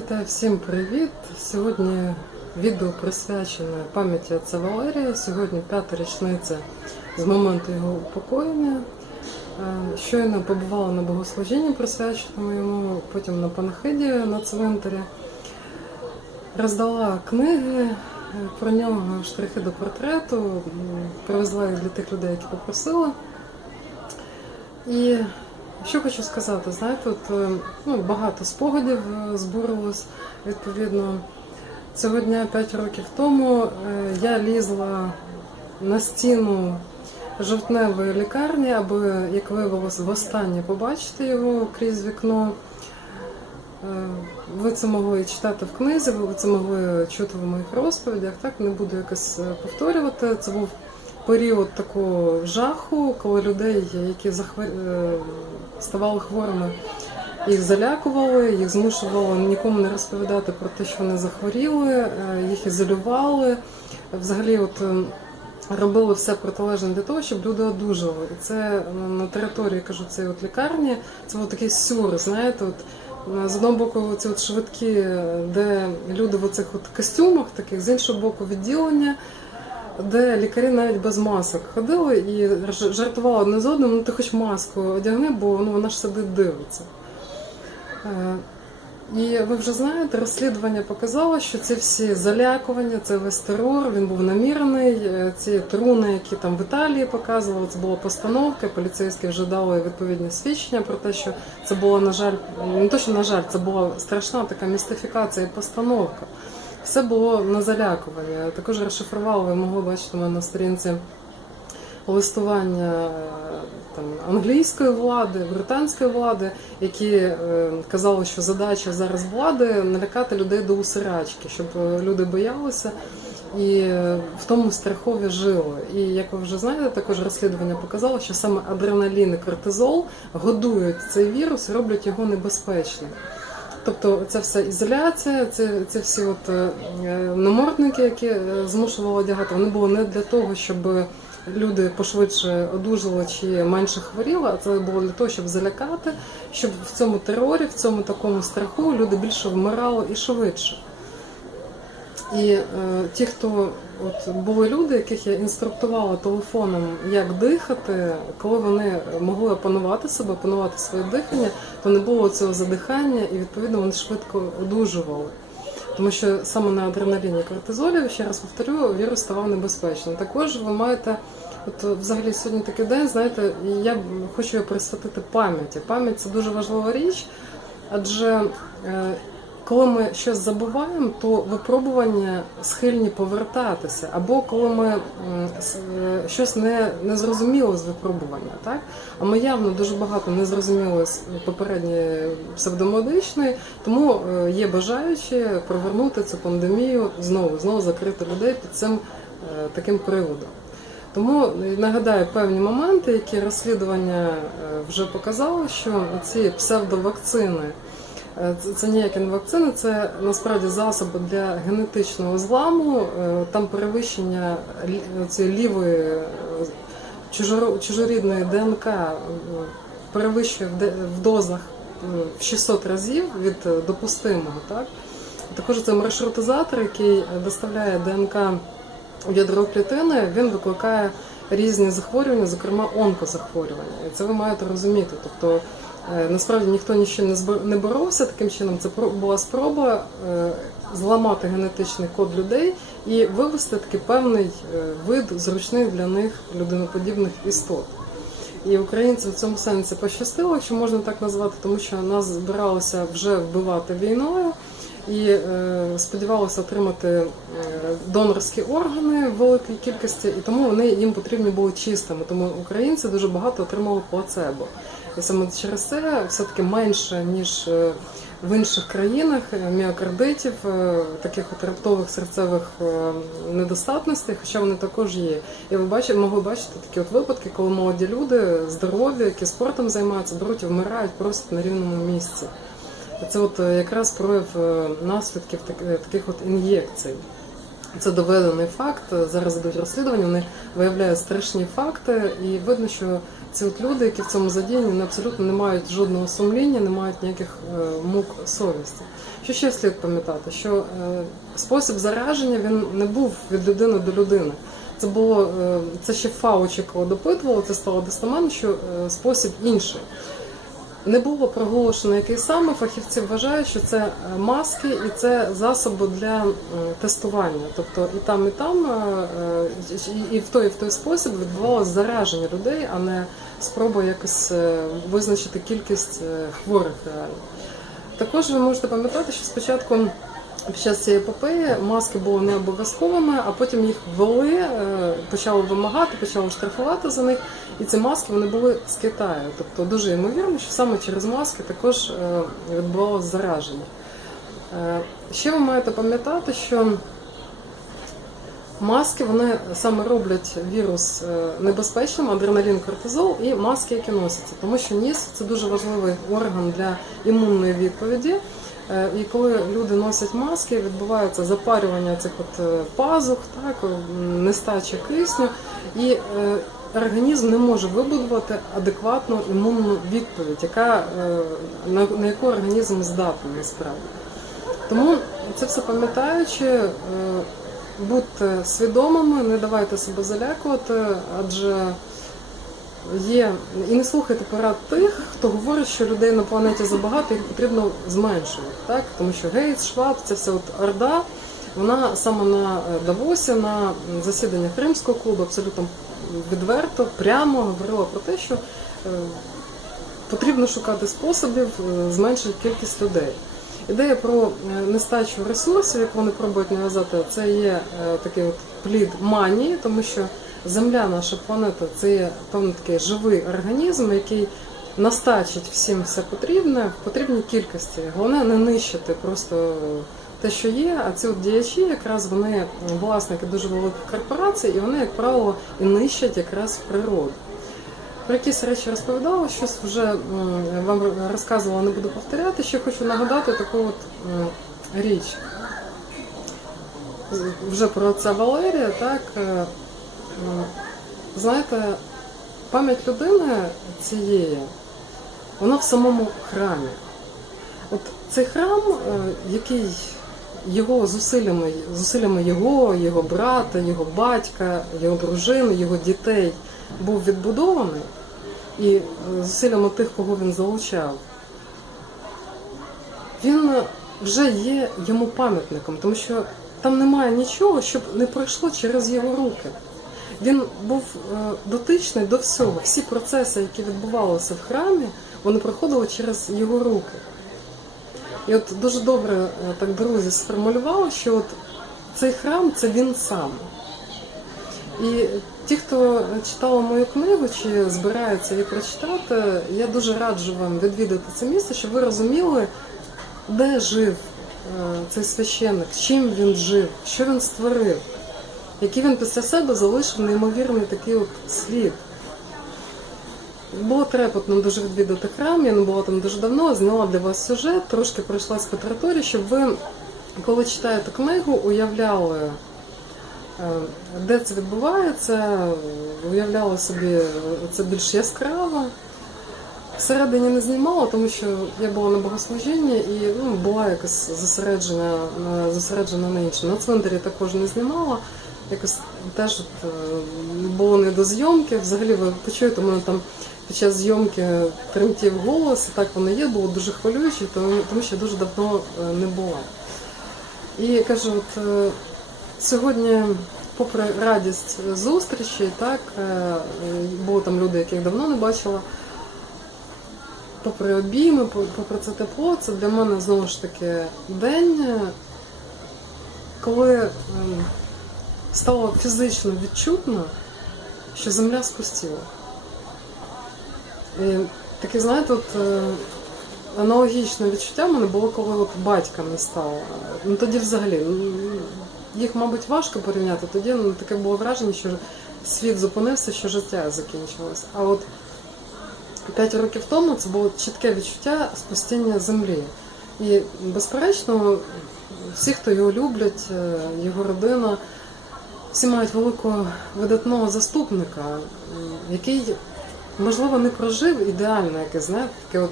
Вітаю всім привіт! Сьогодні відео присвячене пам'яті отця Валерія. Сьогодні п'ята річниця з моменту його упокоєння. Е, Щойно побувала на богослужінні, присвяченому йому, потім на панахиді на цвинтарі. Роздала книги е, про нього, штрихи до портрету, привезла їх для тих людей, які попросили. І що хочу сказати, знаєте, от, е, ну, багато спогадів е, збурилось відповідно. Цього дня 5 років тому е, я лізла на стіну жовтневої лікарні, аби, як виявилось, востаннє побачити його крізь вікно. Ви це могли читати в книзі, ви це могли чути в моїх розповідях. Так не буду якось повторювати. Це був період такого жаху, коли людей, які захвар... е, ставали хворими, їх залякували, їх змушували нікому не розповідати про те, що вони захворіли, е, їх ізолювали. Взагалі, от е, робили все протилежне для того, щоб люди одужали. І це на території кажу, цієї от лікарні. Це був такий сюр, знаєте, от. е, З одного боку, ці от швидкі, де люди в оцих от костюмах, таких з іншого боку, відділення, де лікарі навіть без масок ходили і жартували одне з одним, ну ти хоч маску одягни, бо ну, вона ж сидить дивиться. Е, І ви вже знаєте, розслідування показало, що ці всі залякування, це весь терор, він був намірений. Е, Ці труни, які там в Італії показували, це була постановка. Поліцейські вже дали відповідні свідчення про те, що це була, на жаль, не то, що на жаль, це була страшна така містифікація і постановка. Все було на залякування. Також розшифрували, ви могли бачити мене на сторінці листування е, там, англійської влади, британської влади, які е, казали, що задача зараз влади налякати людей до усирачки, щоб е, люди боялися. І е, в тому страхові жили. І як ви вже знаєте, також розслідування показало, що саме адреналін і кортизол годують цей вірус і роблять його небезпечним. Тобто ця вся ізоляція, це, це всі от е, намордники, які е, змушували одягати, вони були не для того, щоб люди пошвидше одужали чи менше хворіли, а це було для того, щоб залякати, щоб в цьому терорі, в цьому такому страху люди більше вмирали і швидше. І е, ті, хто от були люди, яких я інструктувала телефоном, як дихати, коли вони могли опанувати себе, опанувати своє дихання, то не було цього задихання, і відповідно вони швидко одужували. Тому що саме на адреналіні кортизолі, ще раз повторю, вірус ставав небезпечним. Також ви маєте, от взагалі сьогодні такий день, знаєте, я хочу присвятити пам'яті. Пам'ять це дуже важлива річ, адже е, коли ми щось забуваємо, то випробування схильні повертатися. Або коли ми е, щось не, не зрозуміло з випробування, так? А ми явно дуже багато не зрозуміли з попередньої псевдомедичної, тому е, є бажаючі провернути цю пандемію знову, знову закрити людей під цим е, таким приводом. Тому нагадаю певні моменти, які розслідування вже показало, що ці псевдовакцини це, це ніякі не вакцини, це насправді засоби для генетичного зламу. Е, Там перевищення цієї лівої е, чужорідної ДНК е, перевищує в дозах е, в 600 разів від е, допустимого. Так? Також це маршрутизатор, який е, доставляє ДНК в ядро клітини, він викликає різні захворювання, зокрема онкозахворювання. І це ви маєте розуміти. Тобто е, насправді ніхто не збор- не боровся таким чином. Це була спроба е, зламати генетичний код людей і вивести такий певний е, вид зручних для них людиноподібних істот. І українцям в цьому сенсі пощастило, якщо можна так назвати, тому що нас збиралося вже вбивати війною і е, сподівалися отримати е, донорські органи в великій кількості, і тому вони їм потрібні були чистими. Тому українці дуже багато отримали плацебо. І саме через це все-таки менше, ніж е, в інших країнах е, міокардитів, е, таких от раптових серцевих недостатностей, хоча вони також є. І ви бачите, могли бачити такі от випадки, коли молоді люди, здорові, які спортом займаються, беруть і вмирають просто на рівному місці. Це от якраз прояв наслідків таких от ін'єкцій. Це доведений факт. Зараз йдуть розслідування, вони виявляють страшні факти, і видно, що ці от люди, які в цьому задіяні, абсолютно не мають жодного сумління, не мають ніяких е, мук совісті. Що ще слід пам'ятати? Що е, спосіб зараження він не був від людини до людини. Це було е, це ще Фаучі, коли допитувало, це стало достеменно, що спосіб інший. Не було проголошено, який саме фахівці вважають, що це е, маски і це засоби для тестування. Тобто і там, і там, е, і- в той, і в той спосіб відбувалося зараження людей, а не спроба якось е, визначити кількість хворих реально. Також ви можете пам'ятати, що спочатку під час цієї епопеї маски були не обов'язковими, а потім їх ввели, е, почали вимагати, почали штрафувати за них. І ці маски вони були з Китаю. Тобто дуже ймовірно, що саме через маски також е, відбувалося зараження. Е, Ще ви маєте пам'ятати, що маски вони саме роблять вірус небезпечним, адреналін, кортизол і маски, які носяться. Тому що ніс це дуже важливий орган для імунної відповіді. Е, І коли люди носять маски, відбувається запарювання цих от е, пазух, так, нестача кисню, і е, організм не може вибудувати адекватну імунну відповідь, яка, е, на, яку організм здатний насправді. Тому це все пам'ятаючи, е, будьте свідомими, не давайте себе залякувати, адже є і не слухайте порад тих, хто говорить, що людей на планеті забагато, їх потрібно зменшувати. Так? Тому що Гейтс, Шваб, це все от Орда, вона саме на е, Давосі, на засіданнях Римського клубу абсолютно відверто, прямо говорила про те, що е, потрібно шукати способів е, зменшити кількість людей. Ідея про нестачу ресурсів, як вони пробують нав'язати, це є такий от плід манії, тому що Земля, наша планета, це певний такий живий організм, який настачить всім все потрібне в потрібній кількості. Головне не нищити просто те, що є. А ці от діячі, якраз вони власники дуже великих корпорацій, і вони, як правило, і нищать якраз природу. Про якісь речі розповідала, щось вже вам розказувала, не буду повторяти. Ще хочу нагадати таку от річ. Вже про отця Валерія, так. Е, Знаєте, пам'ять людини цієї, вона в самому храмі. От цей храм, е, який його зусиллями, зусиллями його, його брата, його батька, його дружини, його дітей був відбудований, і е, зусиллями тих, кого він залучав, він вже є йому пам'ятником, тому що там немає нічого, щоб не пройшло через його руки. Він був е, дотичний до всього. Всі процеси, які відбувалися в храмі, вони проходили через його руки. І от дуже добре е, так друзі сформулювали, що от цей храм це він сам. І ті, хто читала мою книгу чи збираються її прочитати, я дуже раджу вам відвідати це місце, щоб ви розуміли, де жив е, цей священник, чим він жив, що він створив, який він після себе залишив неймовірний такий от слід. Було трепетно дуже відвідати храм, я не була там дуже давно, зняла для вас сюжет, трошки пройшлась по території, щоб ви, коли читаєте книгу, уявляли, е, де це відбувається, уявляли собі це більш яскраво. Всередині не знімала, тому що я була на богослужінні і ну, була якось зосереджена, на- зосереджена на іншому. На цвинтарі також не знімала. Якось теж от, е, було не до зйомки. Взагалі ви почуєте, у мене там під час зйомки тремтів голос, і так воно є, було дуже хвилююче, тому, що дуже давно е, не була. І кажу, от е, сьогодні, попри радість зустрічі, так, були там люди, яких давно не бачила. Попри обійми, попри це тепло, це для мене знову ж таки день, коли ем, стало фізично відчутно, що земля спустіла. І таке, знаєте, от, е, аналогічне відчуття в мене було, коли от батька не стало. Ну тоді взагалі, ну, їх, мабуть, важко порівняти. Тоді ну, таке було враження, що світ зупинився, що життя закінчилось. А от П'ять років тому це було чітке відчуття спустіння землі. І, безперечно, всі, хто його люблять, е, його родина, всі мають великого видатного заступника, який, можливо, не прожив ідеально, яке, знаєте, таке от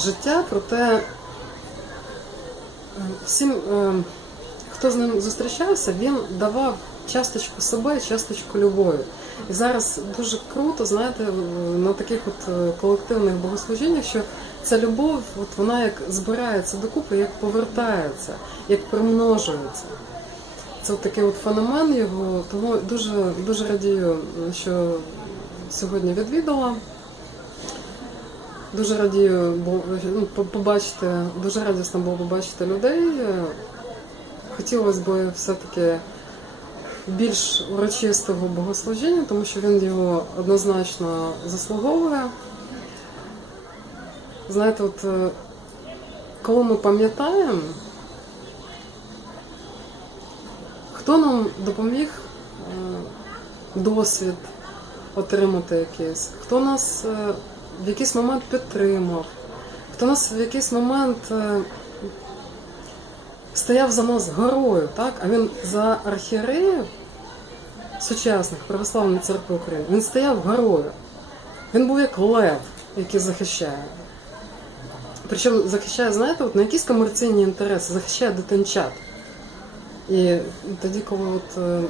життя, проте е, всім, е, хто з ним зустрічався, він давав часточку себе, часточку любові. І зараз дуже круто, знаєте, на таких от е, колективних богослужіннях, що ця любов, от вона як збирається докупи, як повертається, як примножується. Це такий от феномен його, тому дуже, дуже радію, що сьогодні відвідала. Дуже радію ну, побачити, дуже радісно було побачити людей. Хотілося б все-таки більш урочистого богослужіння, тому що він його однозначно заслуговує. Знаєте, от е, коли ми пам'ятаємо, хто нам допоміг е, досвід отримати якийсь, хто нас е, в якийсь момент підтримав, хто нас в якийсь момент е, стояв за нас горою, так? а він за архієреїв сучасних православної церкви України, він стояв горою. Він був як лев, який захищає. Причому захищає, знаєте, от на якісь комерційні інтереси, захищає дитинчат. І тоді, коли от, е,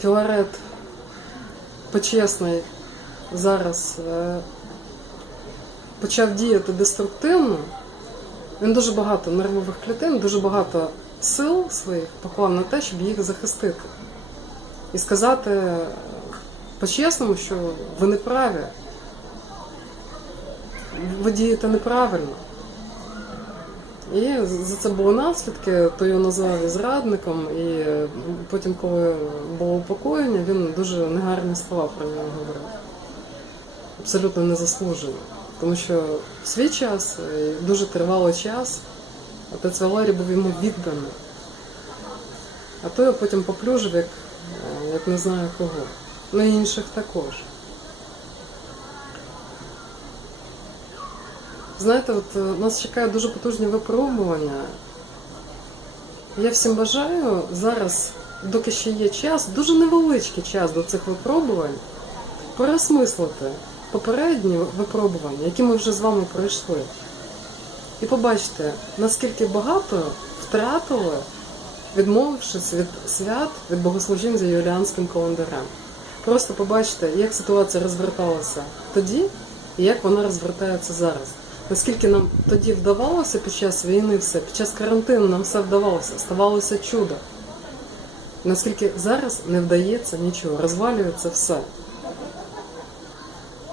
Філарет почесний зараз е, почав діяти деструктивно, він дуже багато нервових клітин, дуже багато сил своїх поклав на те, щоб їх захистити. І сказати по-чесному, що ви не праві, ви дієте неправильно. І за це були наслідки, то його назвали зрадником, і потім, коли було упокоєння, він дуже негарні слова про нього говорив. Абсолютно незаслужено. Тому що в свій час, дуже тривалий час, отець Валерій був йому відданий. А то його потім поплюжив, як, як не знаю кого. Ну і інших також. Знаєте, от е, нас чекає дуже потужні випробування. Я всім бажаю зараз, доки ще є час, дуже невеличкий час до цих випробувань, переосмислити попередні випробування, які ми вже з вами пройшли. І побачите, наскільки багато втратили, відмовившись від свят, від богослужінь за юліанським календарем. Просто побачите, як ситуація розверталася тоді і як вона розвертається зараз. Наскільки нам тоді вдавалося під час війни все, під час карантину нам все вдавалося, ставалося чудо. Наскільки зараз не вдається нічого, розвалюється все.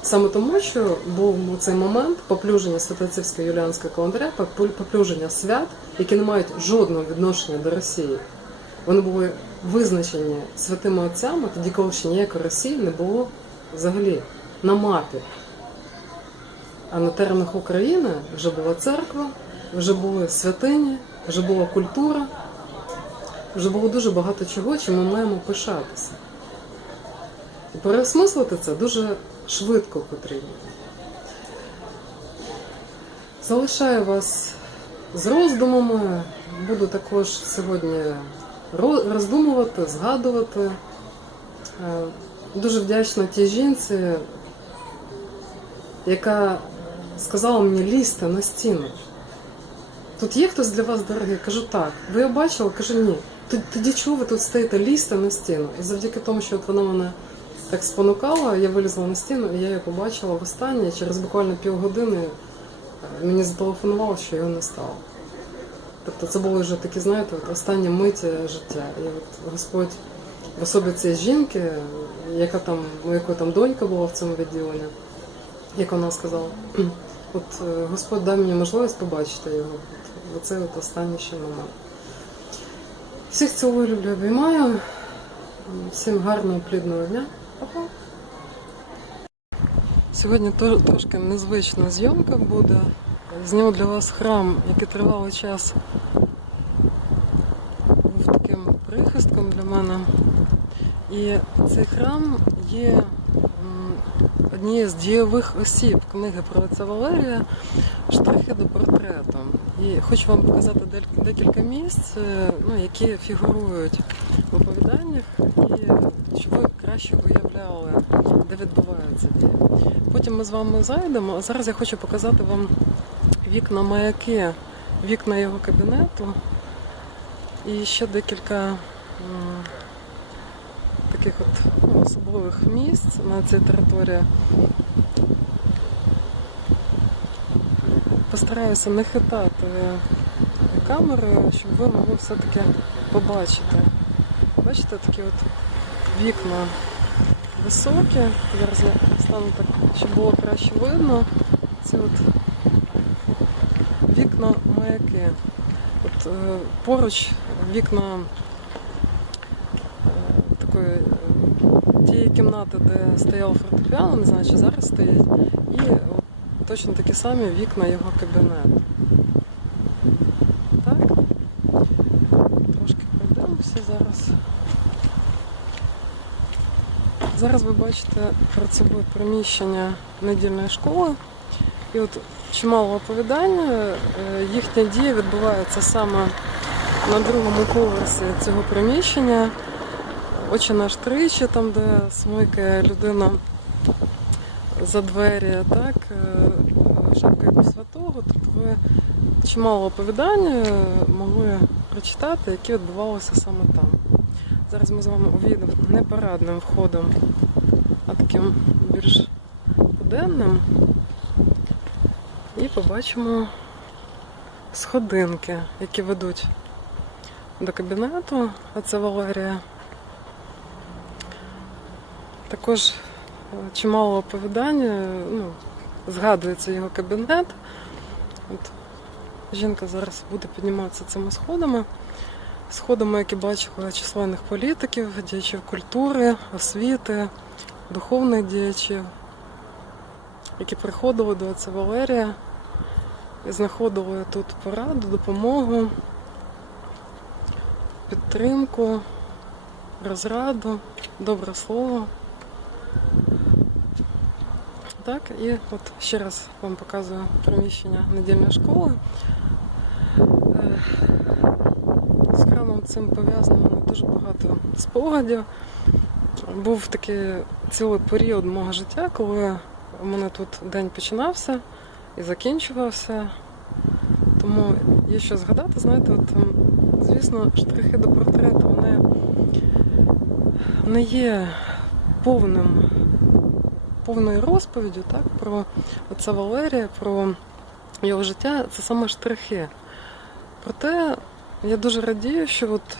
Саме тому, що був цей момент поплюження святоцівського юліанського календаря, поплюження свят, які не мають жодного відношення до Росії. Вони були визначені святими отцями, тоді, коли ще ніякої Росії не було взагалі на мапі. А на теренах України вже була церква, вже були святині, вже була культура, вже було дуже багато чого, чим ми маємо пишатися. І переосмислити це дуже швидко потрібно. Залишаю вас з роздумами. Буду також сьогодні роздумувати, згадувати. Е, Дуже вдячна тій жінці, яка сказала мені лізти на стіну. Тут є хтось для вас дорогий? Кажу так. Ви його бачили? Кажу ні. Тоді- чого ви тут стоїте лізти на стіну? І завдяки тому, що от вона мене так спонукала, я вилізла на стіну і я її побачила востаннє. Через буквально півгодини е, мені зателефонувало, що його не стало. Тобто це були вже такі, знаєте, от останні миті життя. І от Господь в особі цієї жінки, яка там, у якої там донька була в цьому відділенні, як вона сказала, от е, Господь дав мені можливість побачити його. От, оцей от останній ще момент. Всіх цілую, люблю, обіймаю. Всім гарного, плідного дня. Па-па. Сьогодні трошки незвична зйомка буде. Зняв для вас храм, який тривалий час був таким прихистком для мене. І цей храм є м, однієї з дієвих осіб книги про отця Валерія Штрихи до портрету. І хочу вам показати декілька місць, е, ну, які фігурують в оповіданнях, і щоб ви краще уявляли, де відбуваються дії. Потім ми з вами зайдемо, а зараз я хочу показати вам вікна маяки, вікна його кабінету і ще декілька таких от ну, особливих місць на цій території. Постараюся не хитати камерою, щоб ви могли все-таки побачити. Бачите, такі от вікна високі. Зараз я стану так, щоб було краще видно. Ці от вікна маяки. От е, поруч вікна такої е, тієї кімнати, де стояв фортепіано, не знаю, чи зараз стоїть, і точно такі самі вікна його кабінету. Так? Трошки пройдемося зараз. Зараз ви бачите перед собою приміщення недільної школи. І от чимало оповідань, е, їхня дія відбувається саме на другому поверсі цього приміщення. Очі наш тричі, там, де смикає людина за двері, так, е, шапка як у святого. Тут ви чимало оповідань могли прочитати, які відбувалися саме там. Зараз ми з вами увійдемо не парадним входом, а таким більш буденним. І побачимо сходинки, які ведуть до кабінету. Оце Валерія. Також е, чимало оповідань, е, ну, згадується його кабінет. От жінка зараз буде підніматися цими сходами. Сходами, які бачила численних політиків, діячів культури, освіти, духовних діячів, які приходили до отця Валерія і знаходили тут пораду, допомогу, підтримку, розраду, добре слово. Так, і от ще раз вам показую приміщення недільної школи. Е, З храмом цим пов'язано дуже багато спогадів. Був такий цілий період мого життя, коли у мене тут день починався і закінчувався. Тому є що згадати, знаєте, от, ем, звісно, штрихи до портрету вони не є повним, повною розповіддю так, про отця Валерія, про його життя. Це саме штрихи. Проте я дуже радію, що от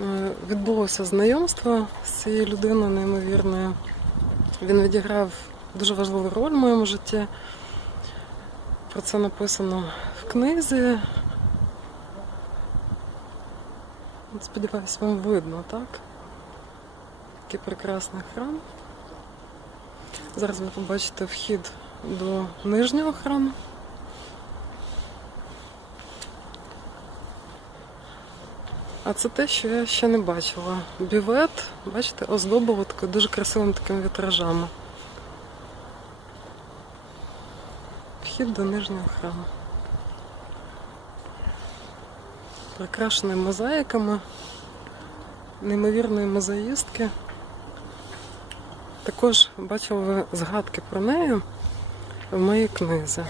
е, відбулося знайомство з цією людиною неймовірною. Він відіграв дуже важливу роль в моєму житті. Про це написано в книзі. Сподіваюсь, вам видно, так? Такий прекрасний храм. Зараз ви побачите вхід до нижнього храму. А це те, що я ще не бачила. Бювет, бачите, оздобило дуже красивими такими вітражами. Вхід до нижнього храму. Прикрашений мозаїками, неймовірної мозаїстки. Також бачили ви згадки про неї в моїй книзі.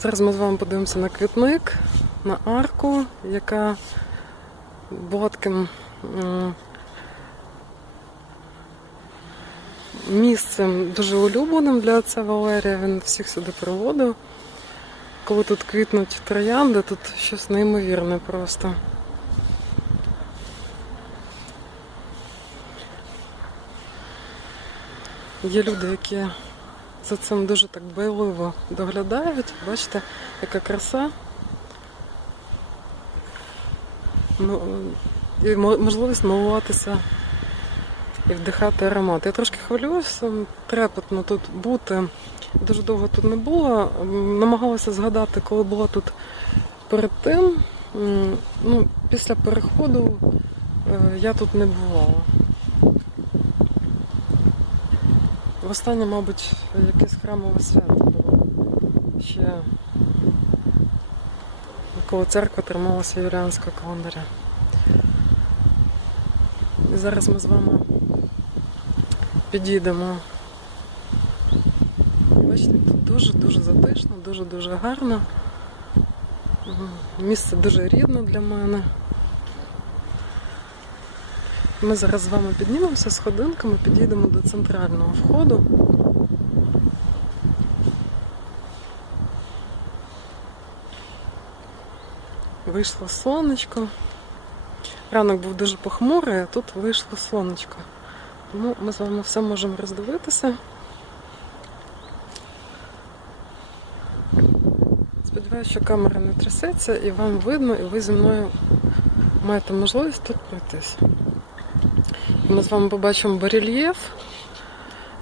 Зараз ми з вами подивимося на квітник, на арку, яка була таким місцем дуже улюбленим для отця Валерія. Він всіх сюди приводив. Коли тут квітнуть троянди, тут щось неймовірне просто. Є люди, які за цим дуже так байливо доглядають. Бачите, яка краса. І можливість милуватися і вдихати аромат. Я трошки хвилююся, трепетно тут бути. Дуже довго тут не було. Намагалася згадати, коли була тут перед тим. Ну, після переходу е, я тут не бувала. Востаннє, мабуть, якесь храмове свято було. Ще коли церква трималася юліанського календаря. І зараз ми з вами підійдемо. Бачите, тут дуже-дуже затишно, дуже-дуже гарно. Місце дуже рідне для мене. Ми зараз з вами піднімемося сходинками, підійдемо до центрального входу. Вийшло сонечко. Ранок був дуже похмурий, а тут вийшло сонечко. Тому ми з вами все можемо роздивитися. Сподіваюся, що камера не трясеться і вам видно, і ви зі мною маєте можливість тут пройтись. Ми з вами побачимо барельєф,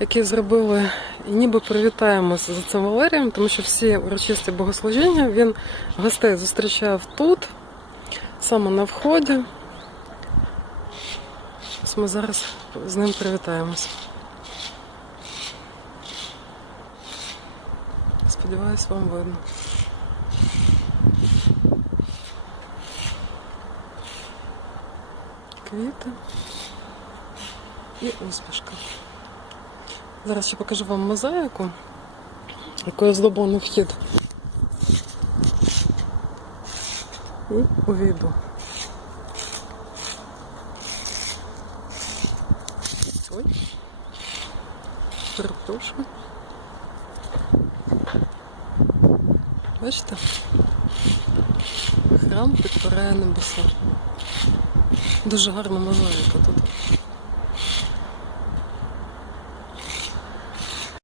який зробили, і ніби привітаємося за цим Валерієм, тому що всі урочисті богослужіння він гостей зустрічав тут, саме на вході. Ось ми зараз з ним привітаємось. Сподіваюсь, вам видно. Квіти і усмішка. Зараз ще покажу вам мозаїку, якою здобаний вхід. І увійду. Ой. Перепрошую. Бачите? Храм підпирає небеса. Дуже гарна мозаїка тут.